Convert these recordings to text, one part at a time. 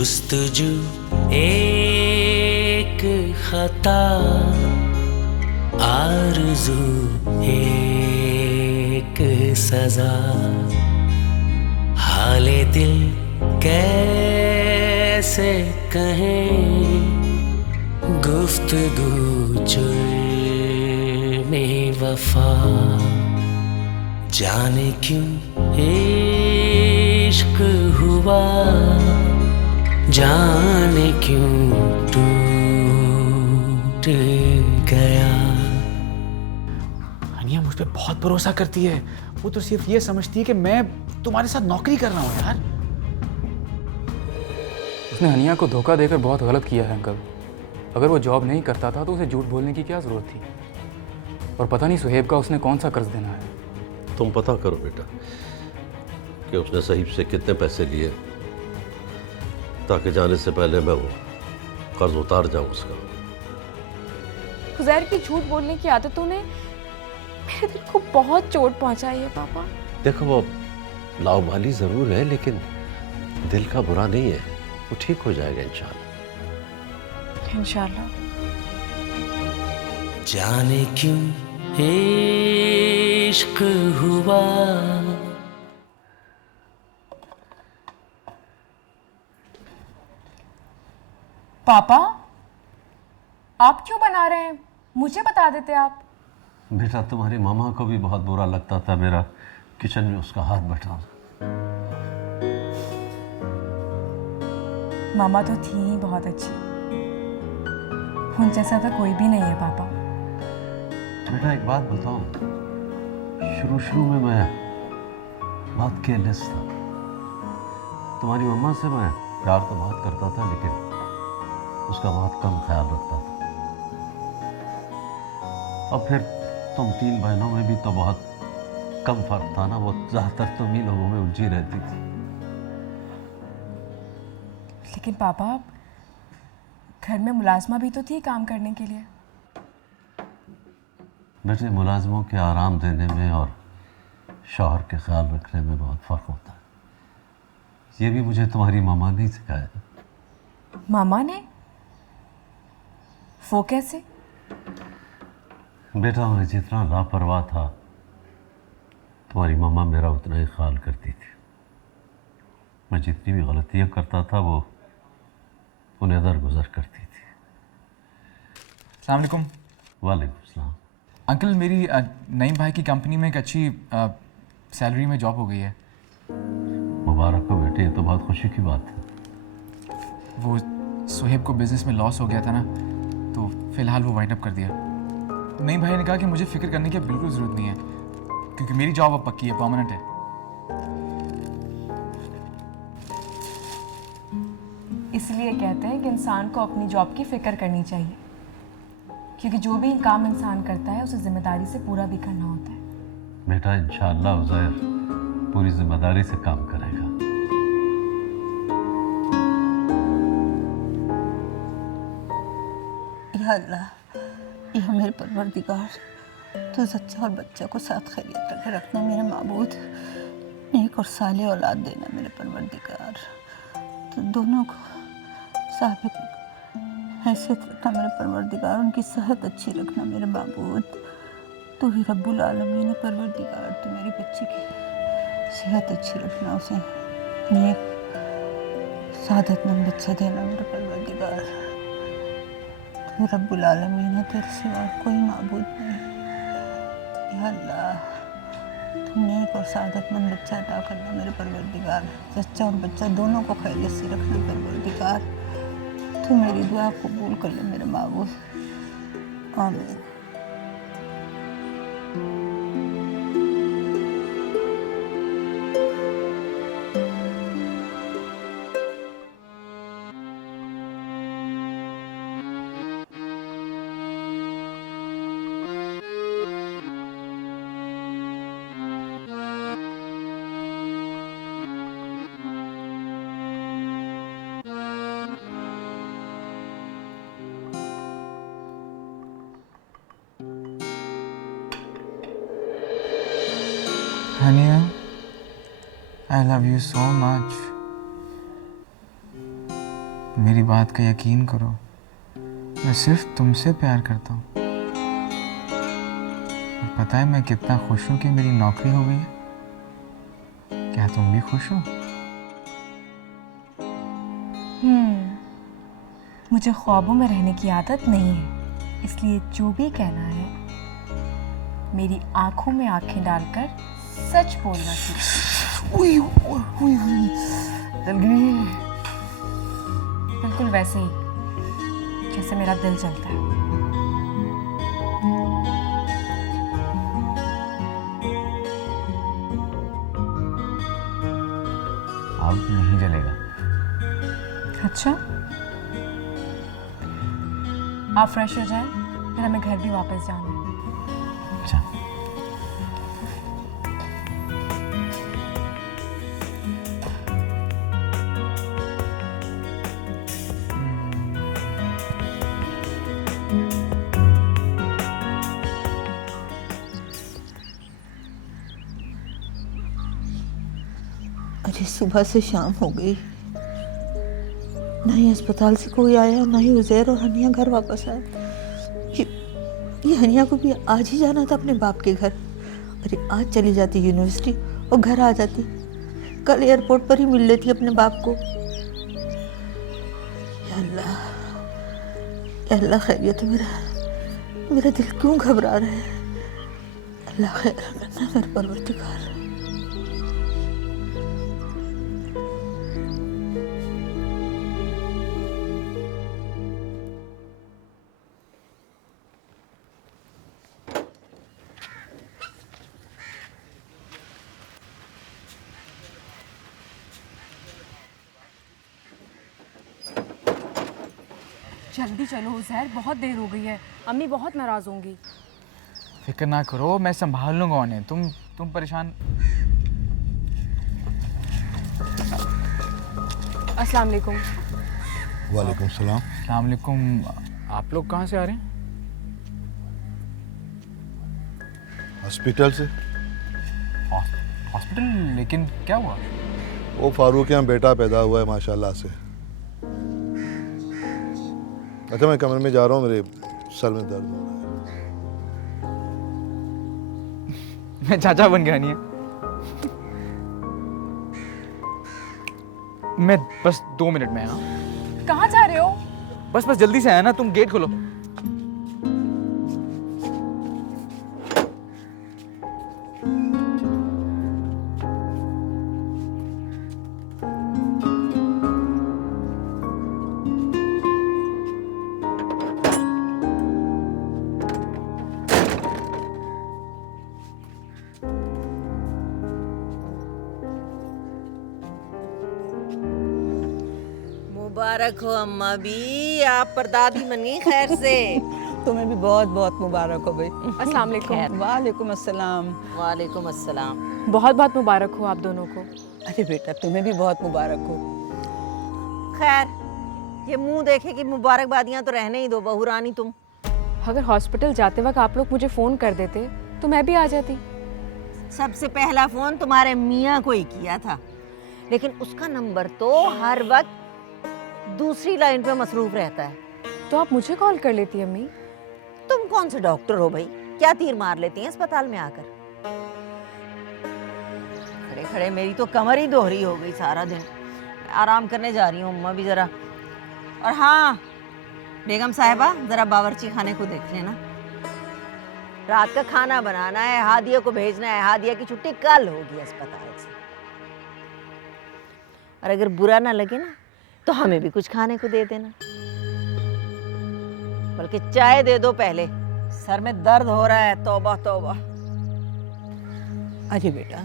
जुस्तजू एक खता, आरज़ू एक सजा, हाले दिल कैसे कहें, गुफ्तगू जुर्मे वफा, जाने क्यों इश्क हुआ, जाने क्यों टूट गया। अनिया मुझ पे बहुत भरोसा करती है। वो तो सिर्फ ये समझती है कि मैं तुम्हारे साथ नौकरी कर रहा हूँ यार। उसने हनिया को धोखा देकर बहुत गलत किया है अंकल। अगर वो जॉब नहीं करता था तो उसे झूठ बोलने की क्या ज़रूरत थी। और पता नहीं सुहेब का उसने कौन सा कर्ज देना है। तुम पता करो बेटा कि उसने सहीब से कितने पैसे लिए, ताकि जाने से पहले मैं वो कर्ज उतार जाऊं उसका। खुजैर की झूठ बोलने की आदतों ने मेरे दिल को बहुत चोट पहुंचाई है पापा। देखो वो लावाली जरूर है, लेकिन दिल का बुरा नहीं है। वो ठीक हो जाएगा इंशाल्लाह। इंशाल्लाह। जाने क्यों इश्क हुआ। पापा आप क्यों बना रहे हैं? मुझे बता देते आप। बेटा तुम्हारी मामा को भी बहुत बुरा लगता था मेरा किचन में उसका हाथ बटाना। मामा तो थी ही बहुत अच्छी, उन जैसा तो कोई भी नहीं है पापा। बेटा एक बात बताऊं, शुरू में मैं बहुत केयरलेस था। तुम्हारी मम्मा से मैं प्यार तो बहुत करता था, लेकिन उसका बहुत कम ख्याल रखता था। और फिर तुम तीन बहनों में भी तो बहुत कम फर्क था ना। वो ज्यादातर तुम ही लोगों में उलझी रहती थी। लेकिन पापा घर में मुलाजमा भी तो थी काम करने के लिए। बेटे मुलाजमों के आराम देने में और शौहर के ख्याल रखने में बहुत फ़र्क होता है। ये भी मुझे तुम्हारी मामा ने सिखाया। मामा ने? वो कैसे? बेटा मैं जितना लापरवाह था, तुम्हारी मामा मेरा उतना ही ख्याल करती थी। मैं जितनी भी गलतियाँ करता था वो उन्हें दरगुजर करती थी। अस्सलाम वालेकुम। वालेकुम सलाम। अंकल मेरी नईम भाई की कंपनी में एक अच्छी सैलरी में जॉब हो गई है। मुबारक हो बेटे, ये तो बहुत खुशी की बात है। वो सुहेब को बिजनेस में लॉस हो गया था ना, तो फिलहाल वो वाइंड अप कर दिया। नईम भाई ने कहा कि मुझे फिक्र करने की अब बिल्कुल ज़रूरत नहीं है, क्योंकि मेरी जॉब अब पक्की है, परमानेंट है। इसलिए कहते हैं कि इंसान को अपनी जॉब की फिक्र करनी चाहिए, क्योंकि जो भी काम इंसान करता है उसे जिम्मेदारी से पूरा भी करना होता है। बेटा इंशाअल्लाह उज़ैर पूरी जिम्मेदारी से काम करेगा। या अल्लाह, या मेरे परवरदिगार, तो सच्चा और बच्चा को साथ खैरियत रखे रखना मेरे माबूद। नेक और साले औलाद देना मेरे परवरदिगार। तो दोनों को साबित हैसियत रखना मेरे परवरदिगार। उनकी सेहत अच्छी रखना मेरे माबूद। तू ही रब्बुल आलमीन है परवरदिगार। तो मेरी बच्ची की सेहत अच्छी रखना, उसे नेक सादतमंद बच्चा देना मेरे परवरदिगार। तू रब्बुल आलमीन है, तेरे सिवा कोई माबूद नहीं। या अल्लाह, तू नेक और सादतमंद बच्चा अता करना मेरे परवरदिगार। सच्चा और बच्चा दोनों को खैरियत से रखना परवरदिगार। तू मेरी दुआ कबूल कर ले मेरे माबूद। आमीन। Hania, I love you so much. मेरी बात का यकीन करो, मैं सिर्फ तुमसे प्यार करता हूँ। और पता है मैं कितना खुश हूँ कि मेरी नौकरी हो गई है। क्या तुम भी खुश हो? मुझे ख्वाबों में रहने की आदत नहीं है, इसलिए जो भी कहना है मेरी आंखों में आंखें डालकर सच बोलना सीखो। बिल्कुल वैसे ही जैसे मेरा दिल चलता है। अब नहीं जलेगा। अच्छा, आप फ्रेश हो जाएं, फिर हमें घर भी वापस जाना है। अच्छा। अरे सुबह से शाम हो गई, ना ही अस्पताल से कोई आया, ना ही उज़ैर और हनिया घर वापस आए। ये हनिया को भी आज ही जाना था अपने बाप के घर। अरे आज चली जाती यूनिवर्सिटी और घर आ जाती, कल एयरपोर्ट पर ही मिल लेती अपने बाप को। या अल्लाह, या अल्लाह खैरियत है। मेरा दिल क्यों घबरा रहा है? अल्लाह खैर करना मेरे परवरदिगार। जल्दी चलो उज़ैर, बहुत देर हो गई है, अम्मी बहुत नाराज होंगी। फिक्र ना करो, मैं संभाल लूंगा उन्हें। तुम परेशान। अस्सलाम वालेकुम। वालेकुम सलाम। अस्सलाम वालेकुम। आप लोग कहाँ से आ रहे हैं? हॉस्पिटल से। हॉस्पिटल? लेकिन क्या हुआ? वो फारूक के यहाँ बेटा पैदा हुआ है माशाल्लाह से। अच्छा मैं कमरे में जा रहा हूँ, मेरे सर में दर्द हो रहा है। मैं चाचा बन गया नहीं है। मैं बस 2 मिनट में। हाँ, कहाँ जा रहे हो? बस जल्दी से आया ना। तुम गेट खोलो। मुबारक हो अम्मा भी, आप परदादी बन गई खैर से। तुम्हें भी बहुत बहुत मुबारक हो भाई। अस्सलाम वालेकुम। वालेकुम अस्सलाम। वालेकुम अस्सलाम। बहुत बहुत मुबारक हो आप दोनों को। अरे बेटा तुम्हें भी बहुत मुबारक हो। खैर ये मुंह देखे कि मुबारकबादियां तो रहने ही दो बहू रानी तुम। अगर हॉस्पिटल जाते वक्त आप लोग मुझे फ़ोन कर देते तो मैं भी आ जाती। सबसे पहला फोन तुम्हारे मियाँ को ही किया था, लेकिन उसका नंबर तो हर वक्त दूसरी लाइन पे मसरूफ रहता है। तो आप मुझे कॉल कर लेती अम्मी। तुम कौन से डॉक्टर हो भाई, क्या तीर मार लेती हैं अस्पताल में आकर? खड़े खड़े मेरी तो कमर ही दोहरी हो गई सारा दिन। आराम करने जा रही हूँ अम्मा भी जरा। और हाँ बेगम साहिबा, जरा बावर्ची खाने को देख लेना, रात का खाना बनाना है, हादिया को भेजना है। हादिया की छुट्टी कल होगी अस्पताल से। और अगर बुरा ना लगे ना तो हमें भी कुछ खाने को दे देना, बल्कि चाय दे दो पहले, सर में दर्द हो रहा है। तौबा तौबा। अरे बेटा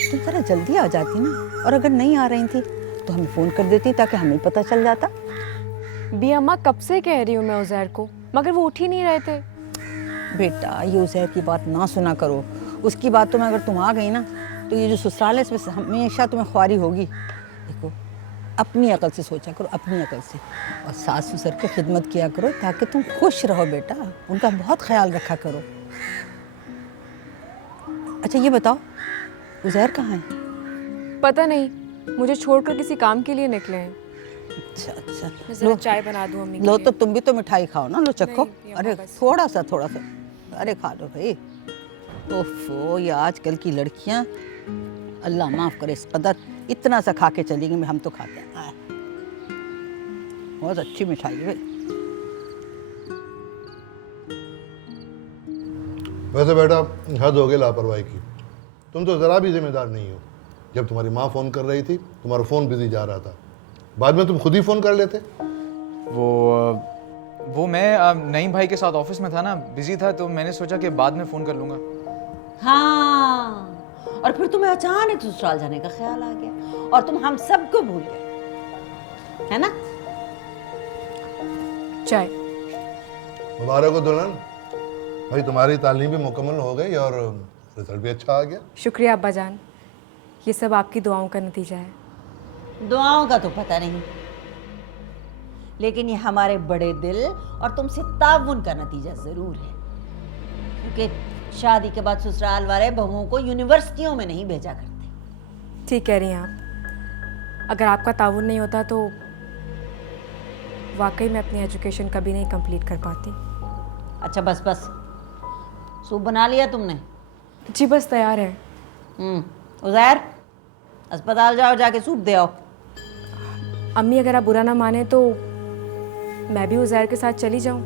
तुम जरा जल्दी आ जाती ना, और अगर नहीं आ रही थी तो हमें फ़ोन कर देती ताकि हमें पता चल जाता। बी अम्मा कब से कह रही हूँ मैं उज़ैर को, मगर वो उठ ही नहीं रहे थे। बेटा ये उज़ैर की बात ना सुना करो, उसकी बातों में अगर तुम आ गई ना तो ये जो ससुराल है इसमें हमेशा तुम्हें ख्वारी होगी। देखो अपनी अकल से सोचा करो, अपनी अकल से, और सास ससुर की खिदमत किया करो ताकि तुम खुश रहो बेटा, उनका बहुत ख्याल रखा करो। अच्छा ये बताओ उज़ैर कहाँ है? पता नहीं, मुझे छोड़कर किसी काम के लिए निकले हैं। अच्छा अच्छा मैं जरा चाय बना दूं अम्मी के लो लिए। तो तुम भी तो मिठाई खाओ ना, लो चखो। नहीं, अरे बस। थोड़ा सा अरे खा लो भाई। ओफो, ये आजकल की लड़कियां, अल्लाह माफ करे, इस कदर इतना सा खा के चलेंगे, हम तो खाते हैं। बहुत अच्छी मिठाई है। वैसे बेटा हद हो गई लापरवाही की। तुम तो ज़रा भी जिम्मेदार नहीं हो। जब तुम्हारी माँ फ़ोन कर रही थी तुम्हारा फ़ोन बिजी जा रहा था, बाद में तुम खुद ही फ़ोन कर लेते। वो मैं नईम भाई के साथ ऑफिस में था ना, बिजी था, तो मैंने सोचा कि बाद में फ़ोन कर लूँगा। हाँ, और फिर तुम्हें अचानक ससुराल जाने का ख्याल आ गया और तुम हम सबको भूल गए, है ना? चाय। मुबारक हो दुल्हन, भाई तुम्हारी तालीम भी मुकम्मल हो गई और रिजल्ट भी अच्छा आ गया। शुक्रिया अब्बा जान, ये सब आपकी दुआओं का नतीजा है। दुआओं का तो पता नहीं, लेकिन ये हमारे बड़े दिल और तुमसे ताउन का नतीजा जरूर है। क्योंकि शादी के बाद ससुराल वाले बहुओं को यूनिवर्सिटियों में नहीं भेजा करते। ठीक कह रही हैं आप। अगर आपका ताउन नहीं होता तो वाकई मैं अपनी एजुकेशन कभी नहीं कंप्लीट कर पाती। अच्छा बस बस, सूप बना लिया तुमने? जी बस तैयार है। उज़ैर, अस्पताल जाओ, जाके सूप दे आओ। अम्मी अगर आप बुरा ना माने तो मैं भी उज़ैर के साथ चली जाऊं।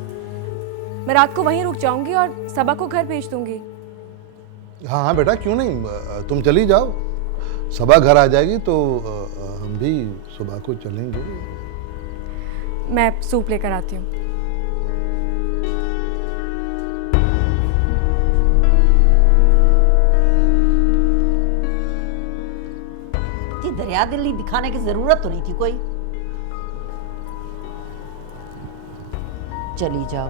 मैं रात को वहीं रुक जाऊंगी और सबा को घर भेज दूंगी। हाँ हाँ बेटा, क्यों नहीं, तुम चली जाओ, सबा घर आ जाएगी तो हम भी सुबह को चलेंगे। मैं सूप लेकर आती हूँ। दरिया दिली दिखाने की जरूरत तो नहीं थी कोई। चली जाओ।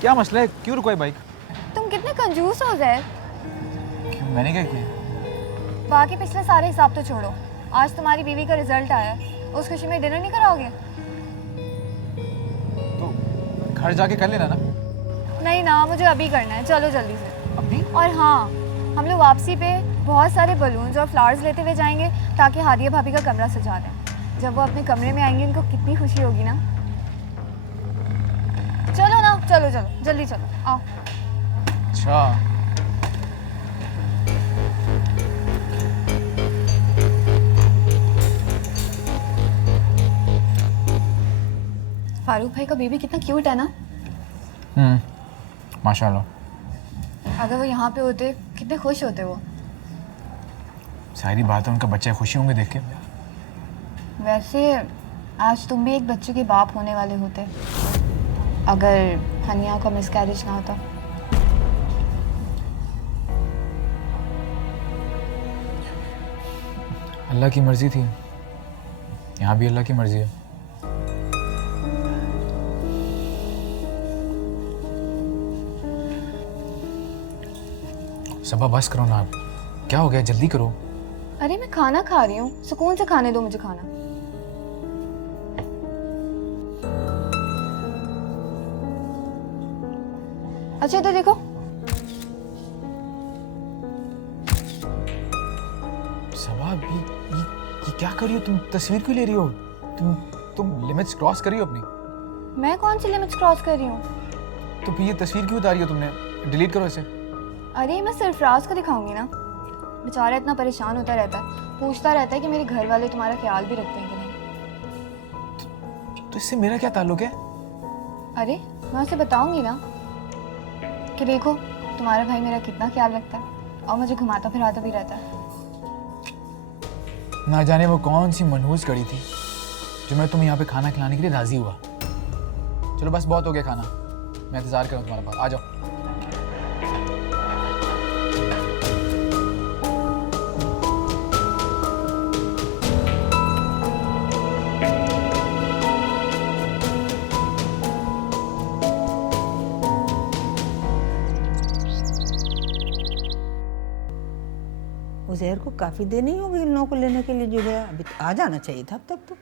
क्या मसला है, क्यों रुकवाई बाइक? तुम कितने कंजूस हो ज़ैर। क्यों, मैंने क्या किया? बाकी पिछले सारे हिसाब तो छोड़ो, आज तुम्हारी बीवी का रिजल्ट आया है, उस खुशी में डिनर नहीं कराओगे? तो घर जाके कर लेना ना। नहीं ना, मुझे अभी करना है, चलो जल्दी से। अभी? और हाँ, हम लोग वापसी पे बहुत सारे बलून्स और फ्लावर्स लेते हुए जाएंगे ताकि हादिया भाभी का कमरा सजा दें। जब वो अपने कमरे में आएंगे उनको कितनी खुशी होगी ना। चलो ना, चलो चलो जल्दी चलो, आओ। अच्छा, फारूक भाई का बेबी कितना क्यूट है ना। माशाल्लाह। अगर वो यहाँ पे होते कितने खुश होते वो। सारी बात है, उनका बच्चा खुशी होंगे देख के। वैसे आज तुम भी एक बच्चे के बाप होने वाले होते अगर हनिया का मिसकैरेज ना होता। अल्लाह की मर्जी थी, यहाँ भी अल्लाह की मर्जी है। सबा बस करो ना, आप क्या हो गया, जल्दी करो। अरे मैं खाना खा रही हूँ, सुकून से खाने दो मुझे खाना। अच्छा इधर देखो। सबा ये क्या कर रही हो तुम, तस्वीर क्यों ले रही हो? तुम लिमिट्स क्रॉस कर रही हो अपनी। मैं कौन सी लिमिट्स क्रॉस कर रही हूँ? तो फिर ये तस्वीर क्यों उतारी हो तुमने? डिलीट करो इसे। अरे मैं सरफराज को दिखाऊंगी ना, बेचारा इतना परेशान होता रहता है, पूछता रहता है कि मेरे घर वाले तुम्हारा ख्याल भी रखते हैं कि नहीं। तो इससे मेरा क्या ताल्लुक है? अरे मैं उसे बताऊंगी ना कि देखो तुम्हारा भाई मेरा कितना ख्याल रखता है और मुझे घुमाता फिराता भी रहता है। ना जाने वो कौन सी मनहूस कड़ी थी जो मैं तुम्हें यहाँ पे खाना खिलाने के लिए राजी हुआ। चलो बस बहुत हो गया खाना, मैं इंतजार करूँ तुम्हारे पास, आ जाओ। उज़ैर को काफ़ी देर नहीं हो गई इन लोगों को लेने के लिए जो है, अभी आ जाना चाहिए था अब तक तो।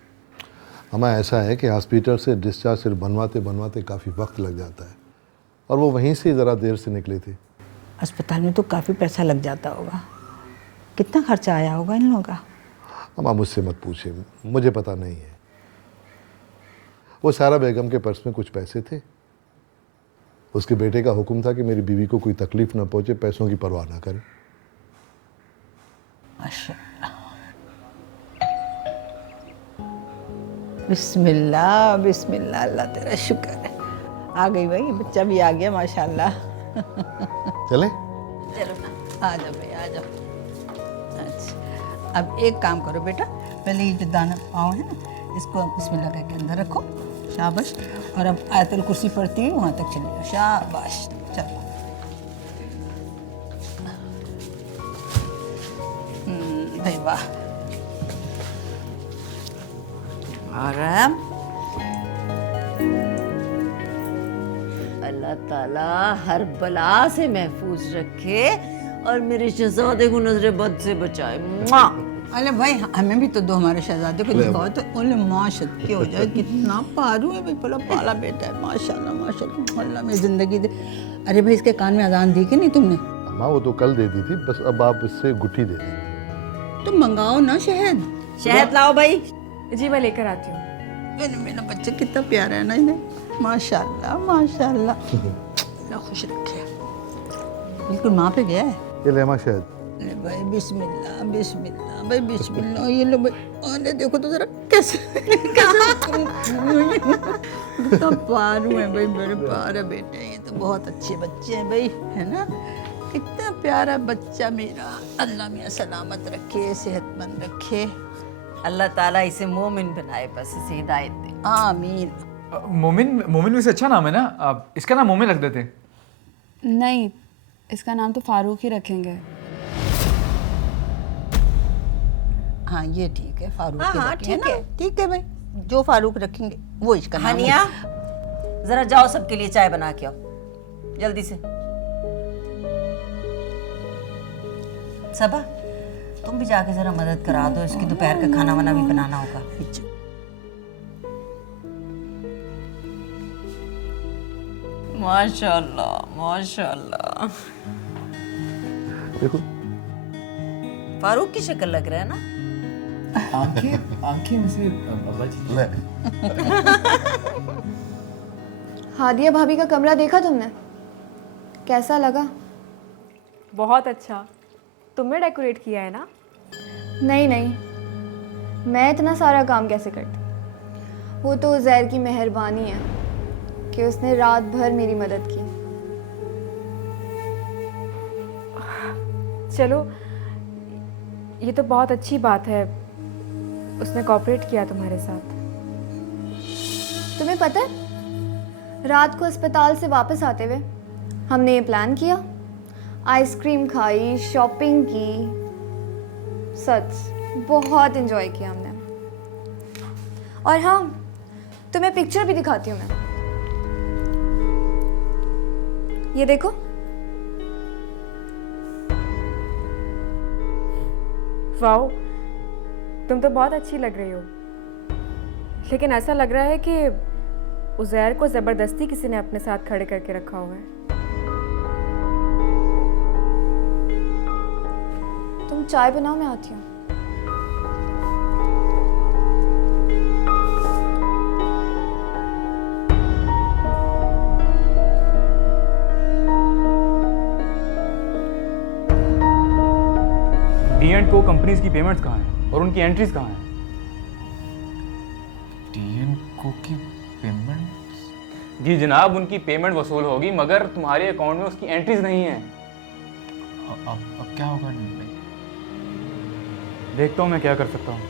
अम्मा ऐसा है कि हॉस्पिटल से डिस्चार्ज सिर्फ बनवाते बनवाते काफ़ी वक्त लग जाता है, और वो वहीं से ज़रा देर से निकली थी। अस्पताल में तो काफ़ी पैसा लग जाता होगा। कितना खर्चा आया होगा इन लोगों का? अम्मा मुझसे मत पूछे, मुझे पता नहीं है। वो सारा बेगम के पर्स में कुछ पैसे थे। उसके बेटे का हुक्म था कि मेरी बीवी को कोई तकलीफ ना पहुंचे, पैसों की परवाह ना करे। माशाअल्लाह, बिस्मिल्लाह बिस्मिल्लाह, अल्लाह तेरा शुक्र है। आ गई भाई, बच्चा भी आ गया माशाअल्लाह। चले? चलो ना, आ जाओ भाई, आ जाओ। अच्छा, अब एक काम करो बेटा, पहले ये जो दाना पाँव है ना, इसको बिस्मिल्लाह कह के अंदर रखो। शाबाश। और अब आयतुल कुर्सी पढ़ती हुई वहाँ तक चली जाओ। शाबाश, चलो। भाई वाह। और अल्लाह ताला हर बला से महफूज रखे और मेरे शहजादे को नजर बद से बचाए। मुआ। अरे भाई, हमें भी तो दो, हमारे शहजादे को दिखाओ तो ओले माशत के हो जाए। कितना पारू है भाई, पला पाला बेटा है, माशाल्लाह माशाल्लाह, अल्लाह में ज़िंदगी दे। अरे भाई, इसके कान में अजान दी कि नहीं तुमने? अम्मा वो तो कल दे दी थी, बस अब आप इससे गुट्ठी दे। तुम मंगाओ ना शहद। शहद लाओ भाई। जी मैं लेकर आती हूँ। मेरा बच्चा कितना प्यारा है ना, इन्हें माशाल्लाह माशाल्लाह। अल्लाह खुश रखे। बिल्कुल माँ पे गया है। ये ले अम्मा शहद। अरे भाई बिस्मिल्लाह बिस्मिल्लाह भाई बिस्मिल्लाह। ये लो भाई, अरे देखो तो जरा कैसे कितना पारू है भाई, मेरे प्यारे बेटे। ये तो बहुत अच्छे बच्चे हैं भाई, है ना? कितना प्यारा बच्चा मेरा। अल्लाह मियाँ सलामत रखे, सेहतमंद रखे। अल्लाह ताला इसे मोमिन बनाए, बस इसे हिदायत दे। आमीन। मोमिन, मोमिन में से अच्छा नाम है ना, इसका नाम मोमिन रख देते। नहीं, इसका नाम तो फारूक ही रखेंगे। हाँ ये ठीक है, फारूक हाँ, ही हाँ, रखेंगे ठीक ना? है। ठीक है भाई, जो फारूक रखेंगे वो इसका नाम हानिया, जरा जाओ सबके लिए चाय बना के आओ जल्दी से। सबा, तुम भी जाके जरा मदद करा दो, इसकी दोपहर का खाना वाना भी बनाना होगा। माशाल्लाह माशाल्लाह। देखो फारूक की शक्ल लग रहा है ना। आंखें से अब्बा जी। ले। हादिया भाभी का कमरा देखा तुमने? कैसा लगा? बहुत अच्छा। तुमने डेकोरेट किया है ना? नहीं नहीं, मैं इतना सारा काम कैसे करती? वो तो उज़ैर की मेहरबानी है कि उसने रात भर मेरी मदद की। चलो, ये तो बहुत अच्छी बात है, उसने कोऑपरेट किया तुम्हारे साथ। तुम्हें पता है, रात को अस्पताल से वापस आते हुए हमने ये प्लान किया, आइसक्रीम खाई, शॉपिंग की। सच बहुत एंजॉय किया हमने। और हाँ, तुम्हें पिक्चर भी दिखाती हूँ मैं। ये देखो। वाओ, तुम तो बहुत अच्छी लग रही हो, लेकिन ऐसा लग रहा है कि उज़ैर को ज़बरदस्ती किसी ने अपने साथ खड़े करके रखा हुआ है। तुम चाय बनाओ, मैं आती हूँ। D&Co कंपनीज की पेमेंट्स कहाँ हैं और उनकी एंट्रीज कहाँ हैं? D&Co की पेमेंट? जी जनाब, उनकी पेमेंट वसूल होगी, मगर तुम्हारे अकाउंट में उसकी एंट्रीज नहीं है। अब क्या होगा? देखता हूँ मैं क्या कर सकता हूँ।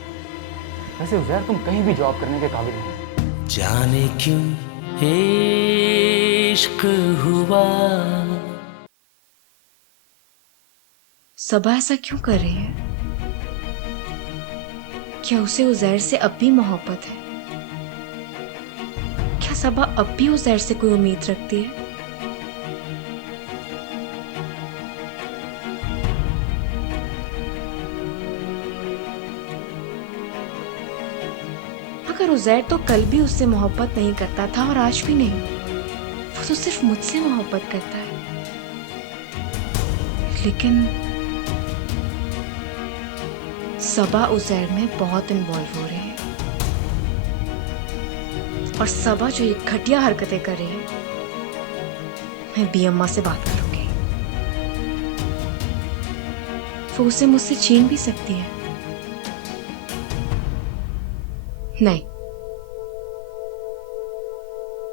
वैसे उज़ैर, तुम कहीं भी जॉब करने के काबिल नहीं। जाने क्यों इश्क हुआ। सबा ऐसा क्यों कर रही है? क्या उसे उज़ैर से अब भी मोहब्बत है? क्या सबा अब भी उज़ैर से कोई उम्मीद रखती है? अगर मगर उज़ैर तो कल भी उससे मोहब्बत नहीं करता था और आज भी नहीं। वो तो सिर्फ मुझसे मोहब्बत करता है। लेकिन सबा उज़ैर में बहुत इन्वॉल्व हो रही है और सबा जो ये घटिया हरकतें कर रही है, मैं बी अम्मा से बात करूंगी। वो उसे मुझसे छीन भी सकती है। नहीं,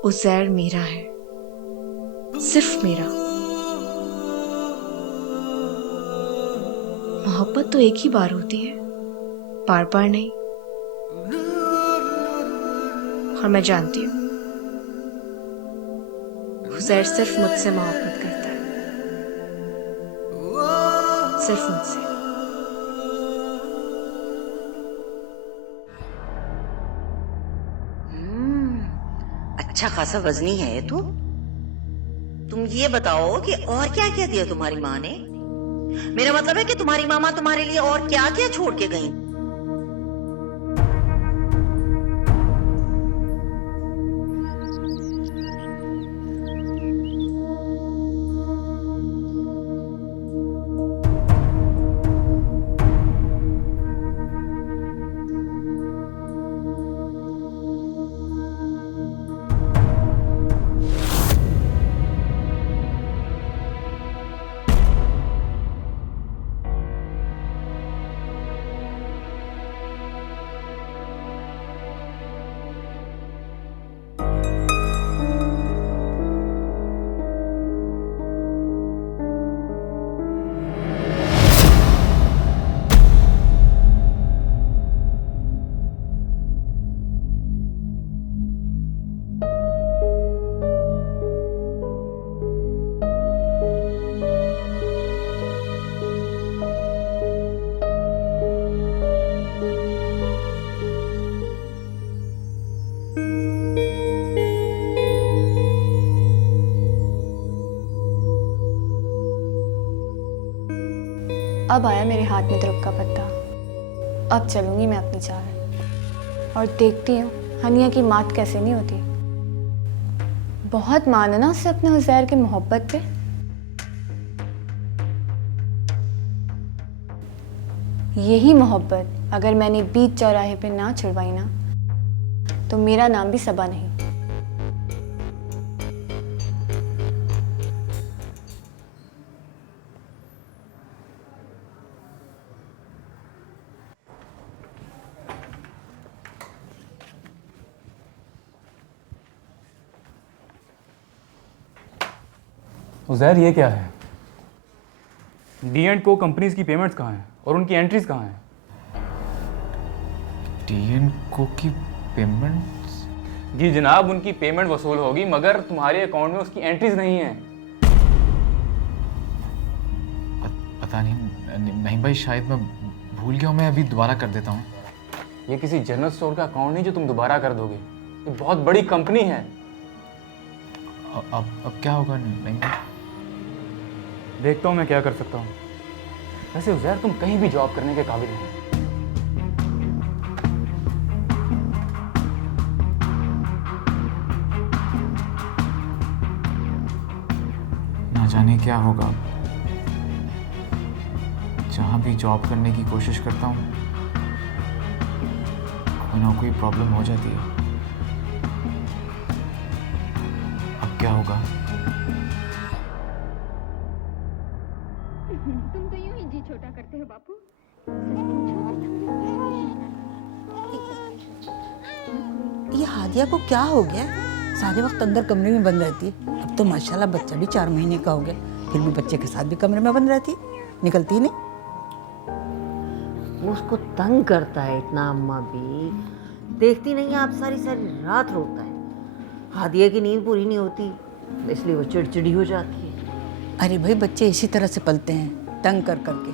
उज़ैर मेरा है, सिर्फ मेरा। मोहब्बत तो एक ही बार होती है, बार बार नहीं। और मैं जानती हूं उज़ैर सिर्फ मुझसे मोहब्बत करता है, सिर्फ मुझसे। अच्छा खासा वजनी है ये तो। तुम ये बताओ कि और क्या क्या दिया तुम्हारी माँ ने? मेरा मतलब है कि तुम्हारी मामा तुम्हारे लिए और क्या क्या छोड़ के गई? अब आया मेरे हाथ में ध्रुव का पत्ता। अब चलूंगी मैं अपनी चाल और देखती हूँ हनिया की मात कैसे नहीं होती। बहुत माना ना उससे अपने उज़ैर की मोहब्बत पे। यही मोहब्बत अगर मैंने बीच चौराहे पे ना छुड़वाई ना, तो मेरा नाम भी सबा नहीं। उज़ैर ये क्या है? डी&को कंपनीज की पेमेंट्स कहाँ हैं और उनकी एंट्रीज कहाँ हैं? डी&को की पेमेंट? जी जनाब, उनकी पेमेंट वसूल होगी मगर तुम्हारे अकाउंट में उसकी एंट्रीज नहीं हैं। पता नहीं भाई, शायद मैं भूल गया हूँ। मैं अभी दोबारा कर देता हूँ। ये किसी जनरल स्टोर का अकाउंट नहीं जो तुम दोबारा कर दोगे। ये बहुत बड़ी कंपनी है। अब क्या होगा? नहीं, देखता हूँ मैं क्या कर सकता हूँ। वैसे उज़ैर तुम कहीं भी जॉब करने के काबिल नहीं। ना जाने क्या होगा। जहाँ भी जॉब करने की कोशिश करता हूँ कोई ना कोई प्रॉब्लम हो जाती है। अब क्या होगा? तुम तो यूं ही जी छोटा करते हो बापू। ये हादिया को क्या हो गया? सारे वक्त अंदर कमरे में बंद रहती है। अब तो माशाल्लाह बच्चा भी 4 महीने का हो गया, फिर भी बच्चे के साथ भी कमरे में बंद रहती, निकलती ही नहीं। वो उसको तंग करता है इतना। अम्मा भी देखती नहीं है, आप सारी सारी रात रोता है। हादिया की नींद पूरी नहीं होती, इसलिए वो चिड़चिड़ी हो जाती है। अरे भाई, बच्चे इसी तरह से पलते हैं, तंग कर करके।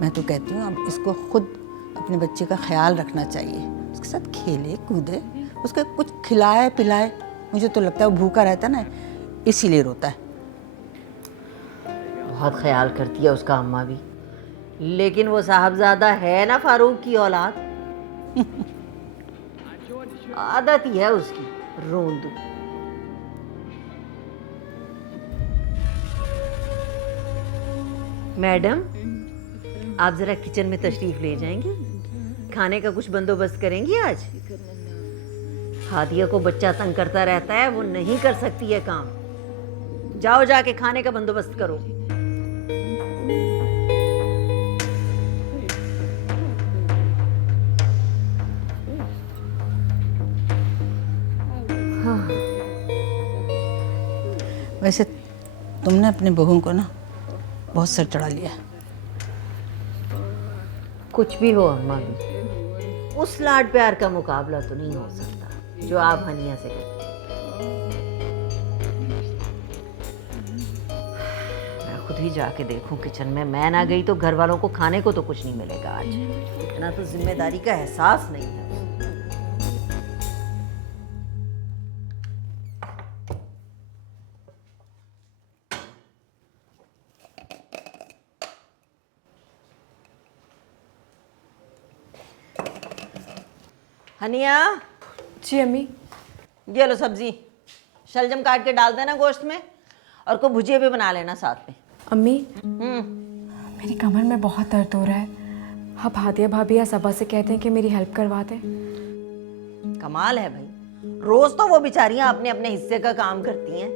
मैं तो कहती हूँ अब इसको खुद अपने बच्चे का ख्याल रखना चाहिए। उसके साथ खेले कूदे, उसको कुछ खिलाए पिलाए। मुझे तो लगता है वो भूखा रहता है ना, इसीलिए रोता है। बहुत ख्याल करती है उसका अम्मा भी, लेकिन वो साहबजादा है ना फारूक की औलाद। आदत ही है उसकी रोंदू। मैडम, आप जरा किचन में तशरीफ ले जाएंगी? खाने का कुछ बंदोबस्त करेंगी आज? हादिया को बच्चा तंग करता रहता है, वो नहीं कर सकती है काम। जाओ जाके खाने का बंदोबस्त करो। वैसे तुमने अपनी बहू को ना बहुत सर चढ़ा लिया। कुछ भी हो अम्मा भी, उस लाड प्यार का मुकाबला तो नहीं हो सकता जो आप हनिया से करते हैं। मैं खुद ही जाके देखूं किचन में। मैं ना गई तो घर वालों को खाने को तो कुछ नहीं मिलेगा आज। इतना तो जिम्मेदारी का एहसास नहीं है। हनिया। जी अम्मी। ये लो सब्जी, शलजम काट के डाल देना गोश्त में, और को भुजिया भी बना लेना साथ में। अम्मी मेरी कमर में बहुत दर्द हो रहा है। अब हादिया भाभी या सबा से कहते हैं कि मेरी हेल्प करवा दें। कमाल है भाई, रोज तो वो बेचारियां अपने अपने हिस्से का काम करती हैं,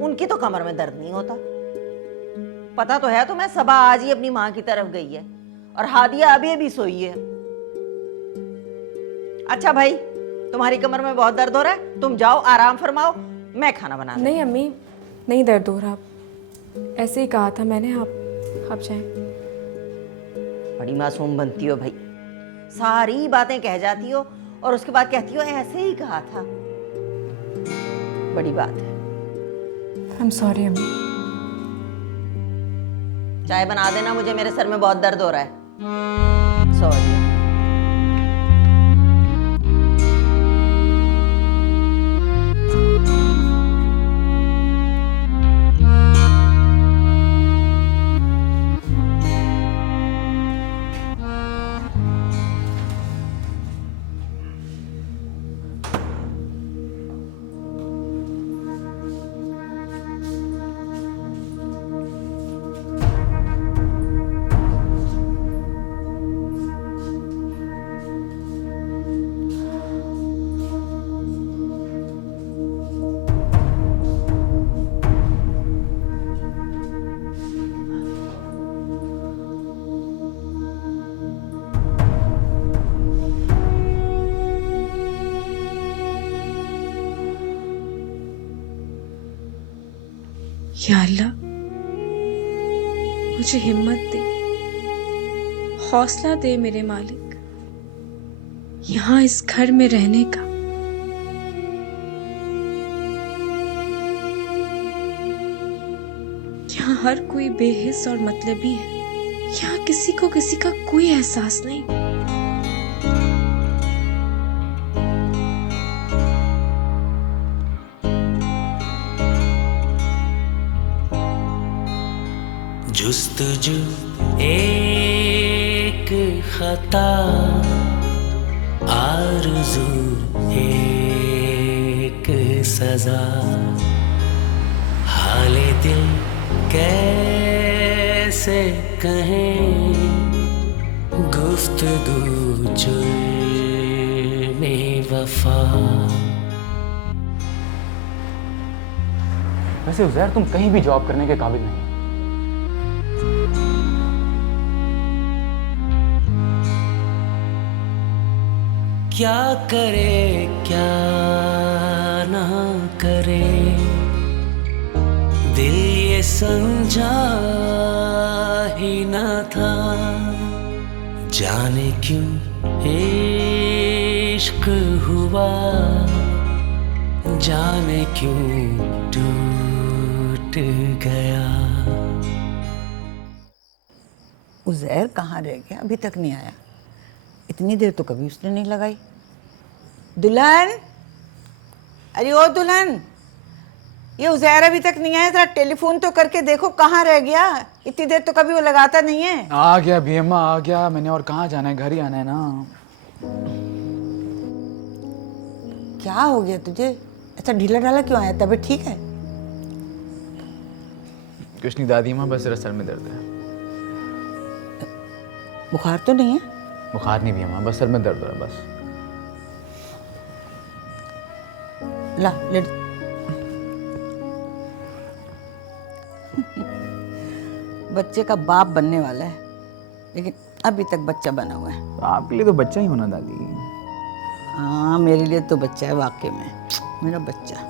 उनकी तो कमर में दर्द नहीं होता। पता तो है तुम्हें, सबा आज ही अपनी माँ की तरफ गई है और हादिया अभी अभी सोई है। अच्छा भाई, तुम्हारी कमर में बहुत दर्द हो रहा है, तुम जाओ आराम फरमाओ, मैं खाना बना लूं। नहीं अम्मी, नहीं दर्द हो रहा, ऐसे ही कहा था मैंने। आप जाएं। बड़ी मासूम बनती हो भाई, सारी बातें कह जाती हो और उसके बाद कहती हो ऐसे ही कहा था। बड़ी बात है। आई एम सॉरी अम्मी। चाय बना देना मुझे, मेरे सर में बहुत दर्द हो रहा है। सॉरी। या अल्लाह, मुझे हिम्मत दे, हौसला दे मेरे मालिक, यहाँ इस घर में रहने का। यहाँ हर कोई बेहिस और मतलबी है। यहाँ किसी को किसी का कोई एहसास नहीं। जुस्तजू एक खता, आरज़ू एक सजा, हाले दिल कैसे कहें, गुफ्तगू जुल्मे वफा। वैसे उज़ैर, तुम कहीं भी जॉब करने के काबिल नहीं। क्या करे क्या ना करे, दिल ये समझा ही ना था, जाने क्यों इश्क हुआ, जाने क्यों टूट गया। उज़ैर कहाँ रह गया? अभी तक नहीं आया। इतनी देर तो कभी उसने नहीं लगाई। दुल्हन, अरे ओ दुल्हन, ये उज़ैर अभी तक नहीं आया, जरा टेलीफोन तो करके देखो कहाँ रह गया। इतनी देर तो कभी वो लगाता नहीं है। आ गया भी अम्मा, आ गया मैंने। और कहाँ जाना है, घर ही आना है ना। क्या हो गया तुझे? ऐसा ढीला ढाला क्यों आया? तबीयत ठीक है? कुछ नहीं दादी माँ, बस जरा सर में दर्द है। बुखार तो नहीं है? बुखार नहीं भी है माँ, बस सर में दर्द हो रहा है बस। ला लेट। बच्चे का बाप बनने वाला है, लेकिन अभी तक बच्चा बना हुआ है। तो आपके लिए तो बच्चा ही होना दादी। हाँ, मेरे लिए तो बच्चा है वाकई में, मेरा बच्चा।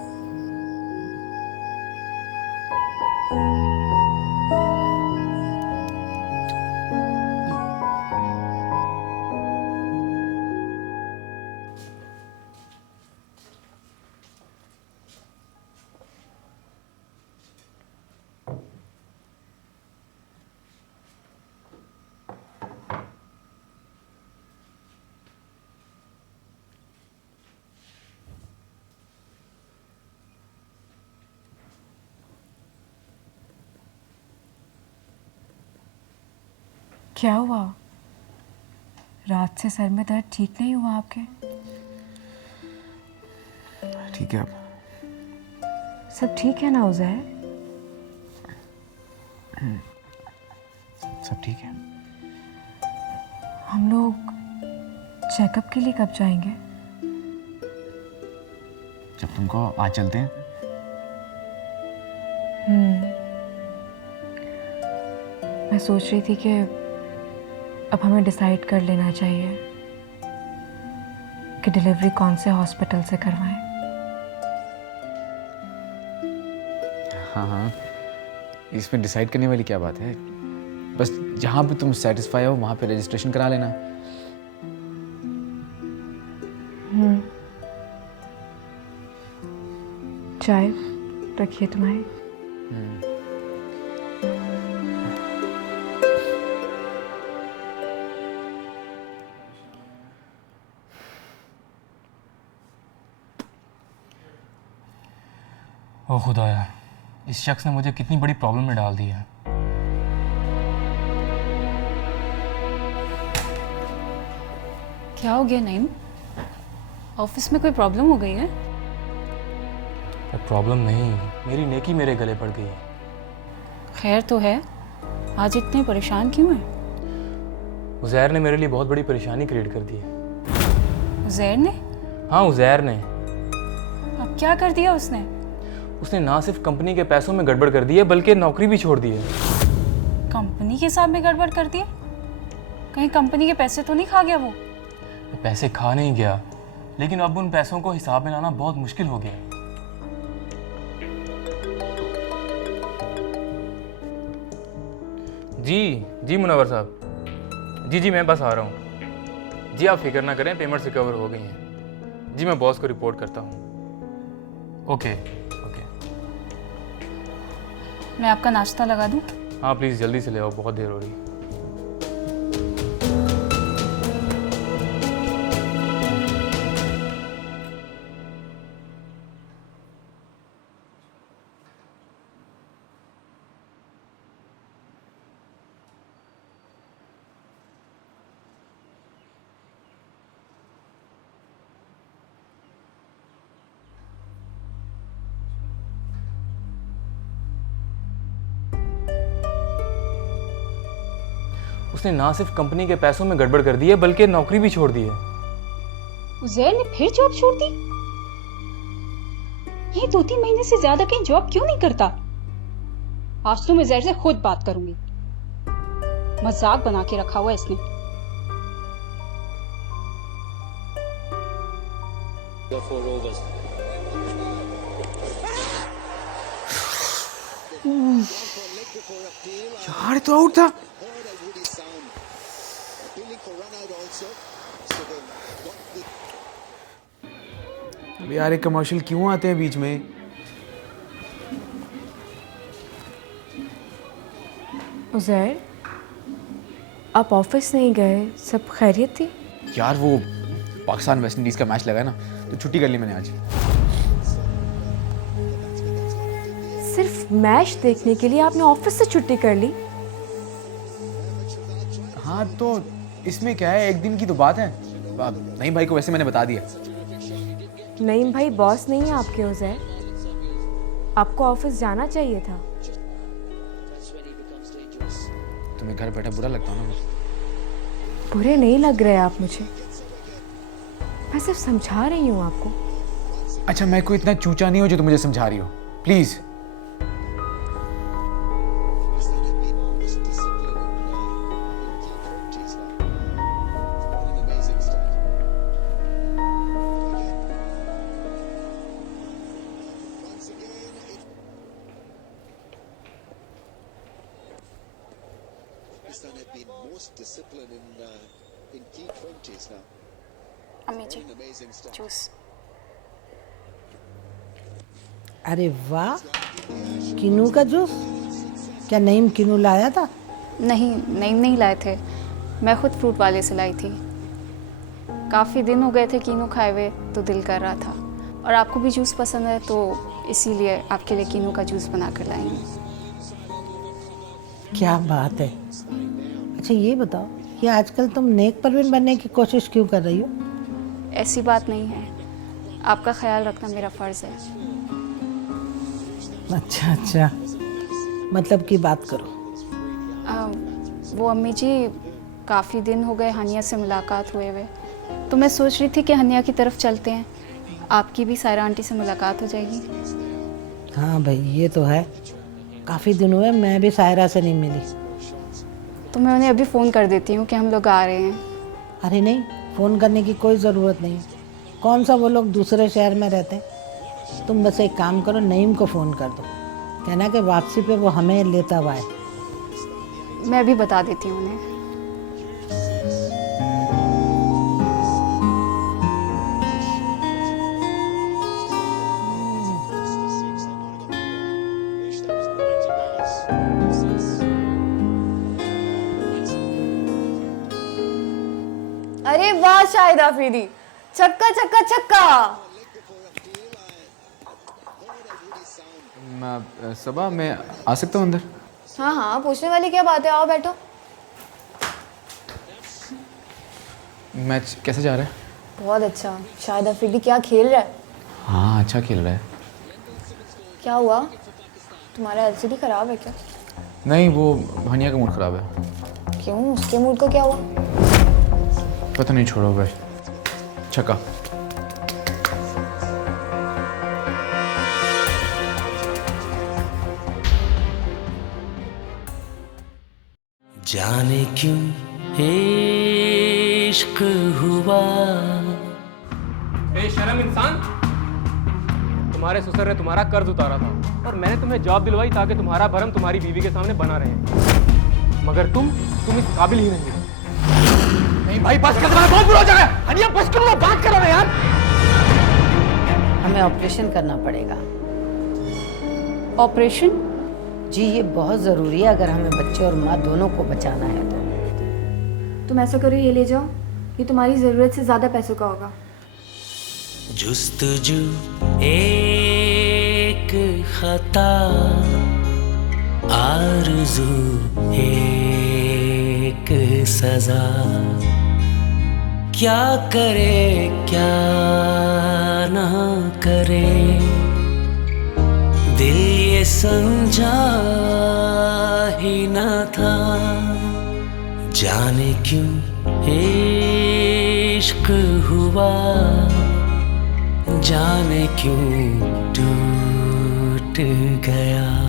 क्या हुआ? रात से सर में दर्द ठीक नहीं हुआ आपके? ठीक है अब। सब ठीक है ना उज़ैर? सब ठीक है। हम लोग चेकअप के लिए कब जाएंगे? जब तुमको आज चलते हैं। मैं सोच रही थी कि अब हमें डिसाइड कर लेना चाहिए कि डिलीवरी कौन से हॉस्पिटल से करवाएं। हाँ हाँ, इसमें डिसाइड करने वाली क्या बात है? बस जहाँ पे तुम सेटिस्फाई हो वहाँ पे रजिस्ट्रेशन करा लेना। चाय रखिए तुम्हारी। ओ खुदाया, इस शख्स ने मुझे कितनी बड़ी प्रॉब्लम में डाल दिया है। क्या हो गया नईम? ऑफिस में कोई प्रॉब्लम हो गई है? प्रॉब्लम नहीं, मेरी नेकी मेरे गले पड़ गई है। खैर तो है, आज इतने परेशान क्यों हैं? उज़ैर ने मेरे लिए बहुत बड़ी परेशानी क्रिएट कर दी है। उज़ैर ने? हाँ, उज़ैर ने। अब क्या कर दिया उसने? उसने ना सिर्फ कंपनी के पैसों में गड़बड़ कर दी है, बल्कि नौकरी भी छोड़ दी है। कंपनी के हिसाब में गड़बड़ कर दी? कहीं कंपनी के पैसे तो नहीं खा गया वो? पैसे खा नहीं गया, लेकिन अब उन पैसों को हिसाब में लाना बहुत मुश्किल हो गया है। जी मुनव्वर साहब, जी मैं बस आ रहा हूँ। जी आप फिक्र ना करें, पेमेंट्स रिकवर हो गई हैं। जी मैं बॉस को रिपोर्ट करता हूँ। ओके। मैं आपका नाश्ता लगा दूँ? हाँ प्लीज़ जल्दी से ले आओ, बहुत देर हो रही है। उसने ना सिर्फ कंपनी के पैसों में गड़बड़ कर दी है, बल्कि नौकरी भी छोड़ दी है। उज़ैर ने फिर जॉब छोड़ दी? ये 2-3 महीने से ज्यादा कहीं जॉब क्यों नहीं करता? आज तो मैं उज़ैर से खुद बात करूंगी। मजाक बना के रखा हुआ इसने। यार तो आउट था। अबे यार, ये कमर्शियल क्यों आते हैं बीच में? उज़ैर, आप ऑफिस नहीं गए? सब खैरियत थी? यार वो पाकिस्तान वेस्ट इंडीज का मैच लगा है ना, तो छुट्टी कर ली मैंने आज। सिर्फ मैच देखने के लिए आपने ऑफिस से छुट्टी कर ली? हाँ तो इसमें क्या है, एक दिन की तो बात है। नहीं भाई को वैसे मैंने बता दिया। नईम भाई बॉस नहीं है आपके उज़ैर, आपको ऑफिस जाना चाहिए था। तुम्हें घर बैठा बुरा लगता है ना? बुरे नहीं लग रहे आप मुझे, मैं सिर्फ समझा रही हूँ आपको। अच्छा, मैं कोई इतना चूचा नहीं हूँ जो तुम मुझे समझा रही हो, प्लीज। अम्मी जी, जूस। अरे वाह, किनू का जूस? क्या नईम किनू लाया था? नहीं, नहीं लाए थे, मैं खुद फ्रूट वाले से लाई थी। काफ़ी दिन हो गए थे कीनू खाए हुए, तो दिल कर रहा था। और आपको भी जूस पसंद है, तो इसीलिए आपके लिए कीनू का जूस बना कर लाई हूँ। क्या बात है। अच्छा ये बताओ कि आजकल तुम नेक परवीन बनने की कोशिश क्यों कर रही हो? ऐसी बात नहीं है, आपका ख्याल रखना मेरा फ़र्ज़ है। अच्छा, मतलब की बात करो। वो अम्मी जी, काफ़ी दिन हो गए हनिया से मुलाकात हुए हुए, तो मैं सोच रही थी कि हनिया की तरफ चलते हैं, आपकी भी सायरा आंटी से मुलाकात हो जाएगी। हाँ भाई, ये तो है, काफ़ी दिन हुए मैं भी सायरा से नहीं मिली। तो मैं उन्हें अभी फ़ोन कर देती हूँ कि हम लोग आ रहे हैं। अरे नहीं, फ़ोन करने की कोई ज़रूरत नहीं है, कौन सा वो लोग दूसरे शहर में रहते हैं। तुम बस एक काम करो, नईम को फ़ोन कर दो, कहना कि वापसी पे वो हमें लेता हुआ आए। मैं भी बता देती हूँ उन्हें। अरे वाह शाहिद आफरीदी, छक्का छक्का छक्का। सबा, मैं आ सकता हूँ अंदर? हाँ हाँ, पूछने वाली क्या बात है, आओ बैठो। मैच कैसे जा रहा है? बहुत अच्छा, शाहिद अफरीदी क्या खेल रहा है। हाँ, अच्छा खेल रहा है। क्या हुआ, तुम्हारा एलसीडी खराब है क्या? नहीं, वो हनिया का मूड खराब है। क्यों, उसके मूड को क्या हुआ? पता नहीं, छोड़ो भाई। छक्का। जाने क्यों इश्क हुआ। शर्म इंसान, तुम्हारे ससुर ने तुम्हारा कर्ज उतारा था और मैंने तुम्हें जॉब दिलवाई ताकि तुम्हारा भरम तुम्हारी बीवी के सामने बना रहे, मगर तुम इस काबिल ही नहीं हो। नहीं भाई, बस कर, बहुत बुरा हो जाएगा। हनिया बस करो, बात करो ना यार। हमें ऑपरेशन करना पड़ेगा। ऑपरेशन? जी, ये बहुत ज़रूरी है अगर हमें बच्चे और माँ दोनों को बचाना है तो। तुम ऐसा करो, ये ले जाओ, ये तुम्हारी ज़रूरत से ज़्यादा पैसों का होगा। जुस्तजू एक खता, आरज़ू एक सजा। क्या करे क्या ना करे, दिल ये समझा ही न था। जाने क्यों इश्क हुआ, जाने क्यों टूट गया।